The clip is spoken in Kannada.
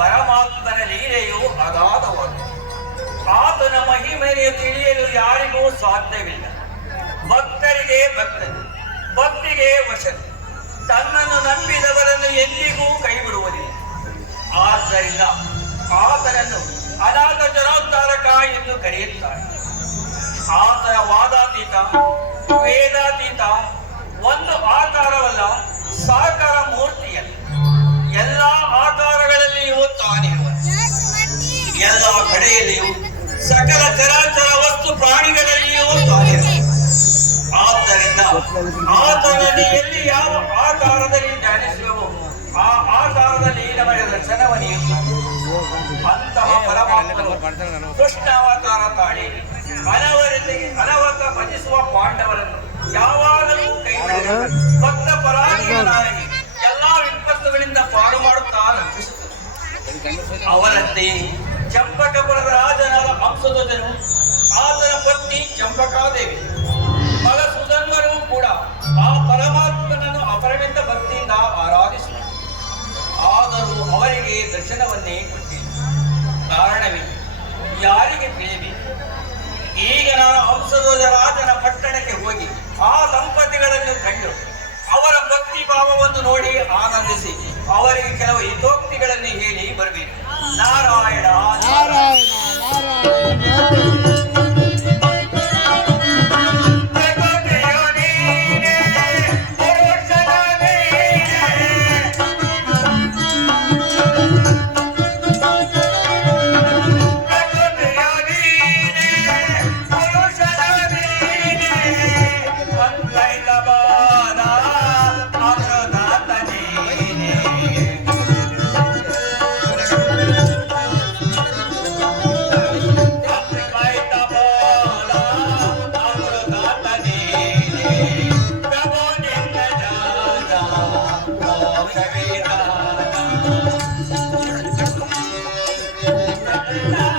ಪರಮಾತ್ಮನ ಲೀಲೆಯು ಅಗಾಧವಾದ ಆತನ ಮಹಿಮೆಯನ್ನು ತಿಳಿಯಲು ಯಾರಿಗೂ ಸಾಧ್ಯವಿಲ್ಲ. ಭಕ್ತರಿಗೆ ಭಕ್ತರು, ಭಕ್ತಿಗೆ ವಶರು. ತನ್ನನ್ನು ನಂಬಿದವರನ್ನು ಎಂದಿಗೂ ಕೈಬಿಡುವುದಿಲ್ಲ. ಆದ್ದರಿಂದ ಆತನನ್ನು ಕರೆಯುತ್ತಾರೆ. ಆತನ ವಾದಾತೀತ, ವೇದಾತೀತ, ಒಂದು ಆಕಾರವಲ್ಲ, ಸಾಕಾರ ಮೂರ್ತಿಯಲ್ಲಿ. ಎಲ್ಲಾ ಆಕಾರಗಳಲ್ಲಿಯೂ ತಾನಿರುವ ಎಲ್ಲ ಕಡೆಯಲ್ಲಿಯೂ ಸಕಲ ಚರಾಚರ ವಸ್ತು ಪ್ರಾಣಿಗಳಲ್ಲಿಯೂ ತಾನಿರುವ ಆದ್ದರಿಂದ ಆತನಲ್ಲಿ ಎಲ್ಲಿ ಯಾವ ಆಕಾರದಲ್ಲಿ ಧ್ಯಾನಿಸುವವೋ, ಆ ಆಕಾರದಲ್ಲಿ ನಮಗೆ ದರ್ಶನವನಿಯುತ್ತ ಅಂತಹ ಪರಮಾತ್ಮನು ಅನವರತೆಗೆ ಅನವತ ಭಜಿಸುವ ಪಾಂಡವರನ್ನು ಯಾವಾಗಲೂ ಕೈ ಭಕ್ತ ಪರಾಯಣನಾಗಿ ಎಲ್ಲಾ ವಿಪತ್ತುಗಳಿಂದ ಪಾರು ಮಾಡುತ್ತಾ ರಕ್ಷಿಸುತ್ತದೆ ಅವರಂತೆ ಚಂಪಕಪುರದ ರಾಜನಾದ ಹಂಸಧ್ವಜನು ಆತನ ಪತ್ನಿ ಚಂಪಕಾದೇವಿ ಮಗ ಸುಧನ್ವರೂ ಕೂಡ ಆ ಪರಮಾತ್ಮನನ್ನು ಅಪರಿಮಿತ ಭಕ್ತಿಯಿಂದ ಆರಾಧಿಸಿದರು ಆದರೂ ಅವರಿಗೆ ದರ್ಶನವನ್ನೇ ಕೊಟ್ಟಿಲ್ಲ. ಕಾರಣವೇ ಯಾರಿಗೆ ತಿಳಿಯಬೇಕು? ಈಗ ನಾನು ಹಂಸಧ್ವಜ ರಾಜನ ಪಟ್ಟಣಕ್ಕೆ ಹೋಗಿ ಆ ದಂಪತಿಗಳನ್ನು ಕಂಡು ಅವರ ಭಕ್ತಿ ಭಾವವನ್ನು ನೋಡಿ ಆನಂದಿಸಿ. ಅವರಿಗೆ ಕೆಲವು ಬರಬೇಕು Thank.